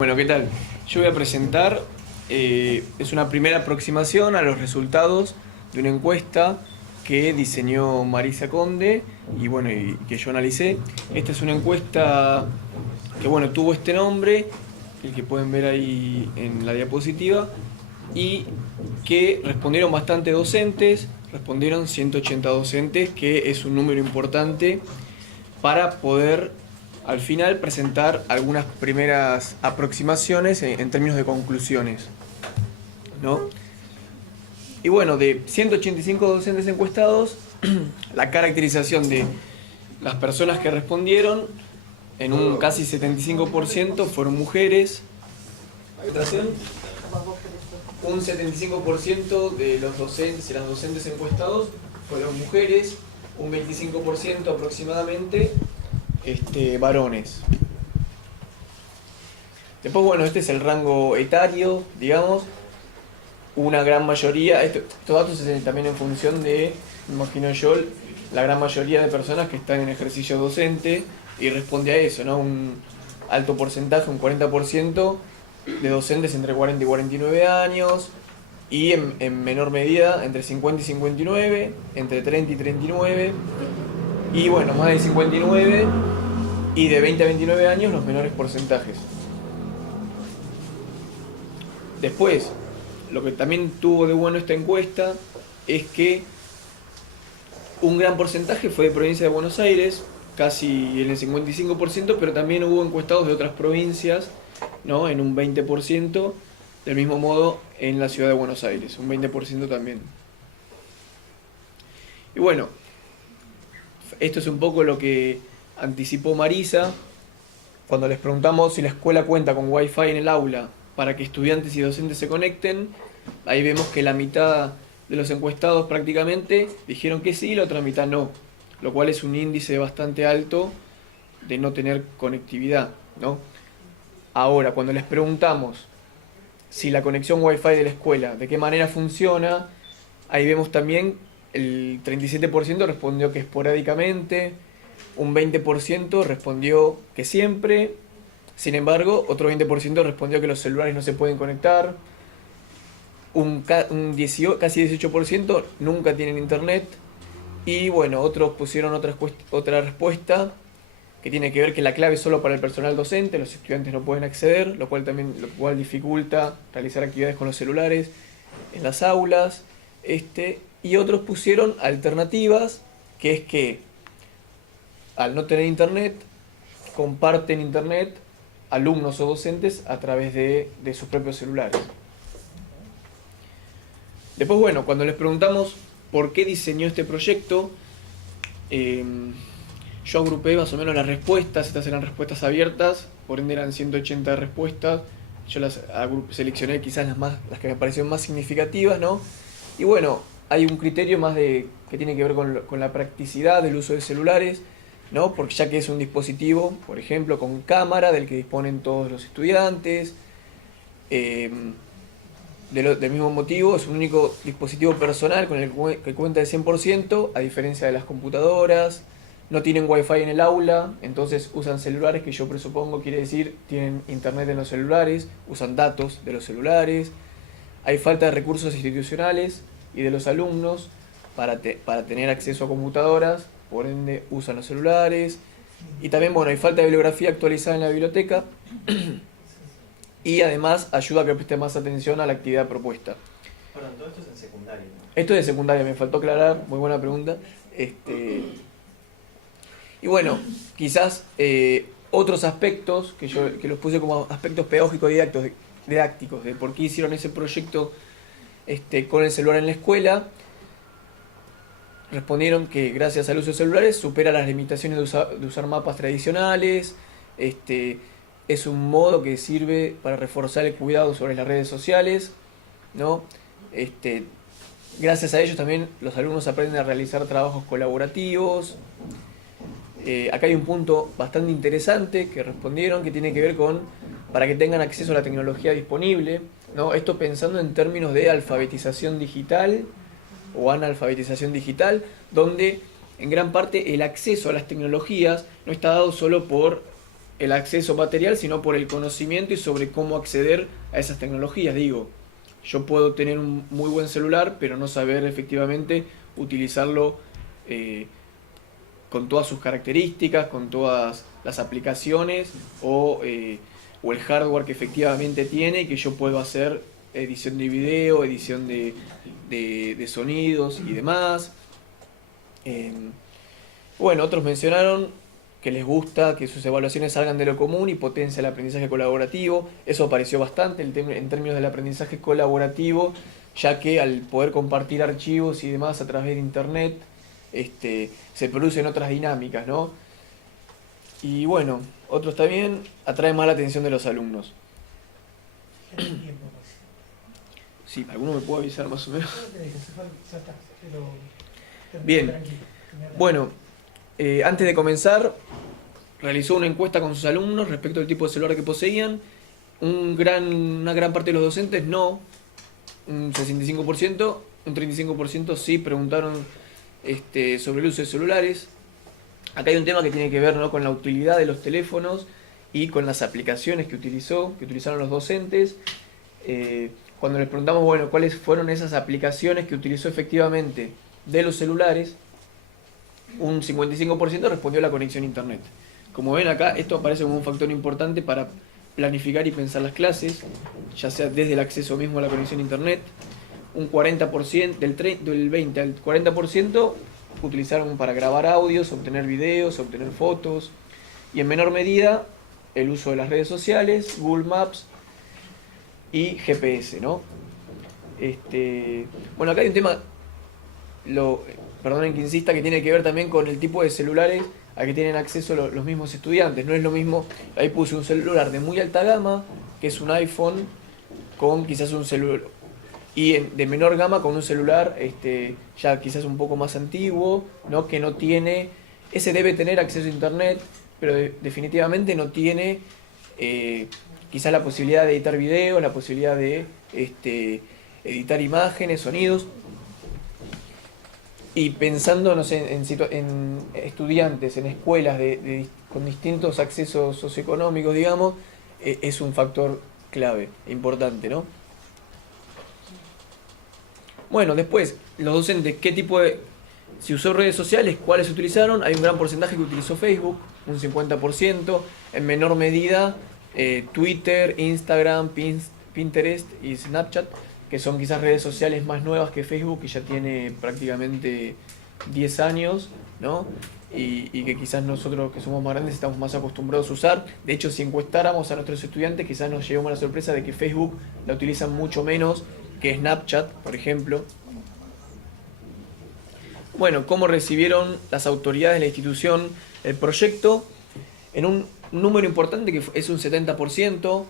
Bueno, ¿qué tal? Yo voy a presentar, es una primera aproximación a los resultados de una encuesta que diseñó Marisa Conde y bueno, y que yo analicé. Esta es una encuesta que bueno, tuvo este nombre, el que pueden ver ahí en la diapositiva, y que respondieron bastante docentes, respondieron 180 docentes, que es un número importante para poder al final presentar algunas primeras aproximaciones en términos de conclusiones, ¿no? Y bueno, de 185 docentes encuestados, la caracterización de las personas que respondieron en un casi 75% fueron mujeres. Un 75% de los docentes y las docentes encuestados fueron mujeres, un 25% aproximadamente varones. Después, bueno, este es el rango etario, digamos. Una gran mayoría, estos datos se hacen también en función de, me imagino yo, la gran mayoría de personas que están en ejercicio docente, y responde a eso, ¿no? Un alto porcentaje, un 40% de docentes entre 40 y 49 años, y en menor medida entre 50 y 59, entre 30 y 39, y bueno, más de 59 y de 20 a 29 años los menores porcentajes. Después, lo que también tuvo de bueno esta encuesta es que un gran porcentaje fue de provincia de Buenos Aires, casi en el 55%, pero también hubo encuestados de otras provincias, ¿no? En un 20%, del mismo modo en la ciudad de Buenos Aires, un 20% también. Y bueno, esto es un poco lo que anticipó Marisa cuando les preguntamos si la escuela cuenta con Wi-Fi en el aula para que estudiantes y docentes se conecten. Ahí vemos que la mitad de los encuestados prácticamente dijeron que sí y la otra mitad no, lo cual es un índice bastante alto de no tener conectividad, ¿no? Ahora, cuando les preguntamos si la conexión Wi-Fi de la escuela, de qué manera funciona, ahí vemos también el 37% respondió que esporádicamente, un 20% respondió que siempre, sin embargo, otro 20% respondió que los celulares no se pueden conectar, casi 18% nunca tienen internet, y bueno, otros pusieron otra respuesta que tiene que ver que la clave es solo para el personal docente, los estudiantes no pueden acceder, lo cual dificulta realizar actividades con los celulares en las aulas, y otros pusieron alternativas, que es que al no tener internet, comparten internet alumnos o docentes a través de sus propios celulares. Después, bueno, cuando les preguntamos por qué diseñó este proyecto, yo agrupé más o menos las respuestas. Estas eran respuestas abiertas, por ende eran 180 respuestas. Yo seleccioné quizás las que me parecieron más significativas, ¿no? Y bueno, hay un criterio más que tiene que ver con la practicidad del uso de celulares, ¿no? Porque ya que es un dispositivo, por ejemplo, con cámara, del que disponen todos los estudiantes, del mismo motivo, es un único dispositivo personal con el que cuenta de 100%, a diferencia de las computadoras. No tienen Wi-Fi en el aula, entonces usan celulares, que yo presupongo quiere decir tienen internet en los celulares, usan datos de los celulares. Hay falta de recursos institucionales y de los alumnos para tener acceso a computadoras, por ende usan los celulares. Y también, bueno, hay falta de bibliografía actualizada en la biblioteca y además ayuda a que preste más atención a la actividad propuesta. Perdón, todo esto es en secundaria, ¿no? Esto es de secundaria, me faltó aclarar, muy buena pregunta. Y bueno, quizás otros aspectos que los puse como aspectos pedagógicos didácticos de por qué hicieron ese proyecto con el celular en la escuela. Respondieron que gracias al uso de celulares supera las limitaciones de usar mapas tradicionales. Es un modo que sirve para reforzar el cuidado sobre las redes sociales, ¿no? Gracias a ellos también los alumnos aprenden a realizar trabajos colaborativos. Acá hay un punto bastante interesante que respondieron, que tiene que ver con para que tengan acceso a la tecnología disponible, ¿no? Esto pensando en términos de alfabetización digital o analfabetización digital, donde en gran parte el acceso a las tecnologías no está dado solo por el acceso material, sino por el conocimiento y sobre cómo acceder a esas tecnologías. Digo, yo puedo tener un muy buen celular, pero no saber efectivamente utilizarlo con todas sus características, con todas las aplicaciones o el hardware que efectivamente tiene y que yo puedo hacer edición de video, edición de sonidos y demás. Bueno, otros mencionaron que les gusta que sus evaluaciones salgan de lo común y potencia el aprendizaje colaborativo. Eso apareció bastante en términos del aprendizaje colaborativo, ya que al poder compartir archivos y demás a través de internet, se producen otras dinámicas, ¿no? Y bueno, otros también atrae más la atención de los alumnos. Sí, ¿alguno me puede avisar más o menos? Bien, bueno, antes de comenzar, realizó una encuesta con sus alumnos respecto al tipo de celular que poseían. Una gran parte de los docentes no, un 65%, un 35% sí preguntaron sobre el uso de celulares. Acá hay un tema que tiene que ver, ¿no?, con la utilidad de los teléfonos y con las aplicaciones que utilizaron los docentes. Cuando les preguntamos, bueno, cuáles fueron esas aplicaciones que utilizó efectivamente de los celulares, un 55% respondió la conexión a internet. Como ven acá, esto aparece como un factor importante para planificar y pensar las clases, ya sea desde el acceso mismo a la conexión a internet. Un 40%, del 20 al 40% utilizaron para grabar audios, obtener videos, obtener fotos, y en menor medida el uso de las redes sociales, Google Maps y GPS, ¿no? Bueno, acá hay un tema, perdonen que insista, que tiene que ver también con el tipo de celulares a que tienen acceso los mismos estudiantes. No es lo mismo, ahí puse un celular de muy alta gama, que es un iPhone, con quizás un celular, y de menor gama con un celular ya quizás un poco más antiguo, ¿no?, que no tiene, ese debe tener acceso a internet, pero definitivamente no tiene quizás la posibilidad de editar videos, la posibilidad de editar imágenes, sonidos. Y pensando, no sé, en estudiantes, en escuelas con distintos accesos socioeconómicos, digamos, es un factor clave, importante, ¿no? Bueno, después, los docentes, si usó redes sociales, cuáles utilizaron. Hay un gran porcentaje que utilizó Facebook, un 50%, en menor medida Twitter, Instagram, Pinterest y Snapchat, que son quizás redes sociales más nuevas que Facebook, que ya tiene prácticamente 10 años, ¿no? Y que quizás nosotros que somos más grandes estamos más acostumbrados a usar. De hecho, si encuestáramos a nuestros estudiantes, quizás nos llevamos la sorpresa de que Facebook la utilizan mucho menos que Snapchat, por ejemplo. Bueno, ¿cómo recibieron las autoridades de la institución el proyecto? En un número importante que es un 70%,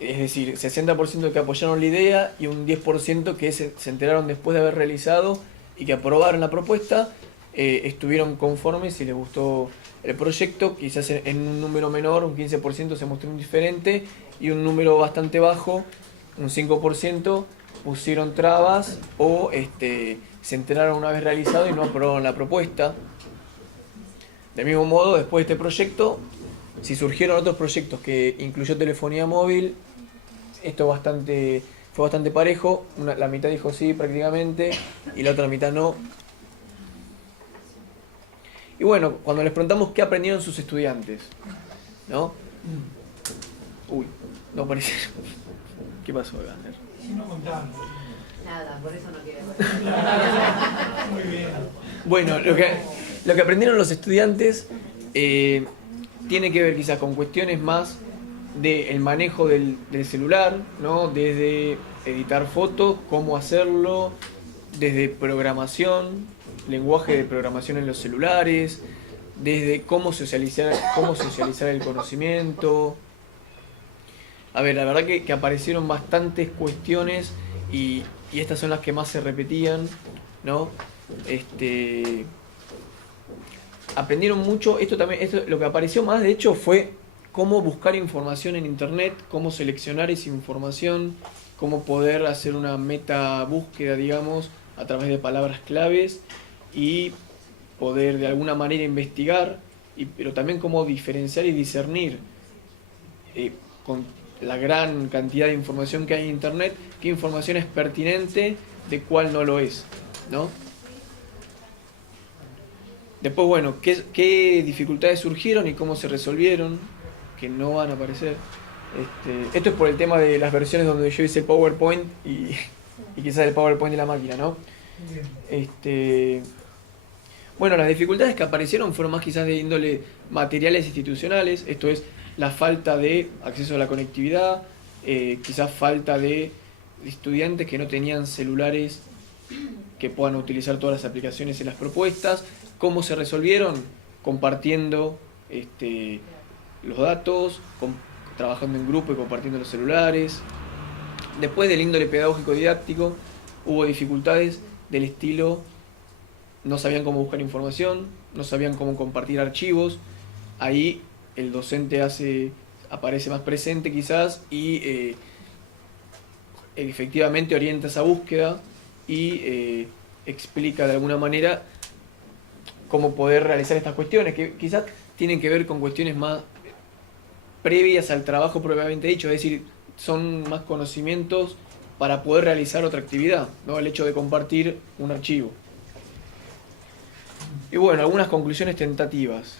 es decir, 60% que apoyaron la idea y un 10% que se enteraron después de haber realizado y que aprobaron la propuesta, estuvieron conformes y les gustó el proyecto. Quizás en un número menor, un 15% se mostró indiferente, y un número bastante bajo, un 5%, pusieron trabas o se enteraron una vez realizado y no aprobaron la propuesta. Del mismo modo, después de este proyecto, si surgieron otros proyectos que incluyó telefonía móvil, esto fue bastante parejo. La mitad dijo sí prácticamente y la otra mitad no. Y bueno, cuando les preguntamos qué aprendieron sus estudiantes, ¿no? Uy, no aparece. ¿Qué pasó acá? No contamos. Nada, por eso no quiero. Muy bien. Bueno, lo que aprendieron los estudiantes tiene que ver quizás con cuestiones más del manejo del celular, ¿no? Desde editar fotos, cómo hacerlo, desde programación, lenguaje de programación en los celulares, desde cómo socializar el conocimiento. A ver, la verdad que aparecieron bastantes cuestiones y estas son las que más se repetían, ¿no? Aprendieron mucho. Esto lo que apareció más, de hecho, fue cómo buscar información en internet, cómo seleccionar esa información, cómo poder hacer una meta búsqueda, digamos, a través de palabras claves y poder de alguna manera investigar pero también cómo diferenciar y discernir con la gran cantidad de información que hay en Internet, qué información es pertinente, de cuál no lo es, ¿no? Después, bueno, qué dificultades surgieron y cómo se resolvieron, que no van a aparecer. Esto es por el tema de las versiones donde yo hice el PowerPoint y quizás el PowerPoint de la máquina, ¿no? Bueno, las dificultades que aparecieron fueron más quizás de índole materiales institucionales, esto es la falta de acceso a la conectividad, quizás falta de estudiantes que no tenían celulares que puedan utilizar todas las aplicaciones en las propuestas. ¿Cómo se resolvieron? Compartiendo los datos, trabajando en grupo y compartiendo los celulares. Después del índole pedagógico didáctico hubo dificultades del estilo: no sabían cómo buscar información, no sabían cómo compartir archivos. Ahí el docente aparece más presente quizás y efectivamente orienta esa búsqueda y explica de alguna manera cómo poder realizar estas cuestiones, que quizás tienen que ver con cuestiones más previas al trabajo propiamente dicho, es decir, son más conocimientos para poder realizar otra actividad, ¿no? El hecho de compartir un archivo. Y bueno, algunas conclusiones tentativas.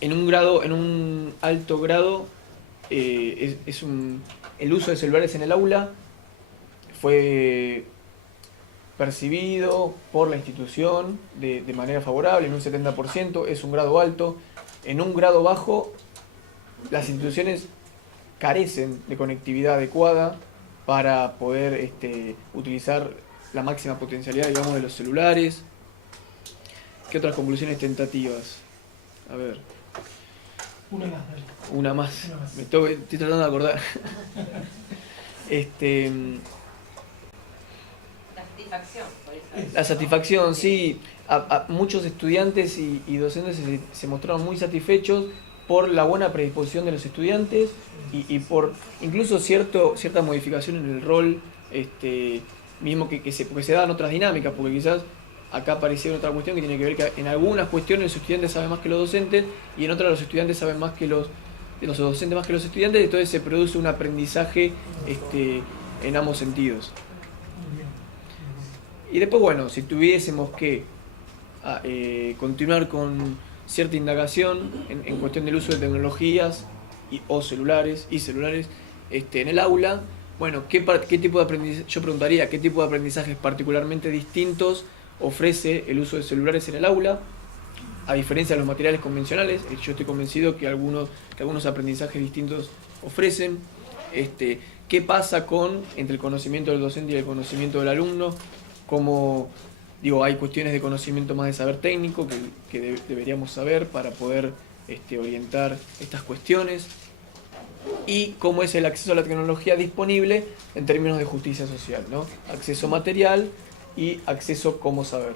En un alto grado, el uso de celulares en el aula fue percibido por la institución de manera favorable en un 70%, es un grado alto. En un grado bajo, las instituciones carecen de conectividad adecuada para poder utilizar la máxima potencialidad, digamos, de los celulares. ¿Qué otras conclusiones tentativas? A ver. Una más, dale. Una más. Una más. Estoy tratando de acordar. La satisfacción, por eso. La satisfacción, sí. Muchos estudiantes y docentes se mostraron muy satisfechos por la buena predisposición de los estudiantes y por incluso cierta modificación en el rol mismo porque se daban otras dinámicas, porque quizás acá apareció otra cuestión que tiene que ver que en algunas cuestiones los estudiantes saben más que los docentes y en otras los estudiantes saben más que los docentes más que los estudiantes, y entonces se produce un aprendizaje en ambos sentidos. Y después, bueno, si tuviésemos que continuar con cierta indagación en cuestión del uso de tecnologías o celulares en el aula, bueno, ¿qué tipo de aprendizaje? Yo preguntaría, ¿qué tipo de aprendizajes particularmente distintos ofrece el uso de celulares en el aula? A diferencia de los materiales convencionales, yo estoy convencido que algunos aprendizajes distintos ofrecen. ¿Qué pasa entre el conocimiento del docente y el conocimiento del alumno? Como digo, hay cuestiones de conocimiento más de saber técnico que deberíamos saber para poder orientar estas cuestiones. Y cómo es el acceso a la tecnología disponible en términos de justicia social, ¿no? Acceso material y acceso cómo saber.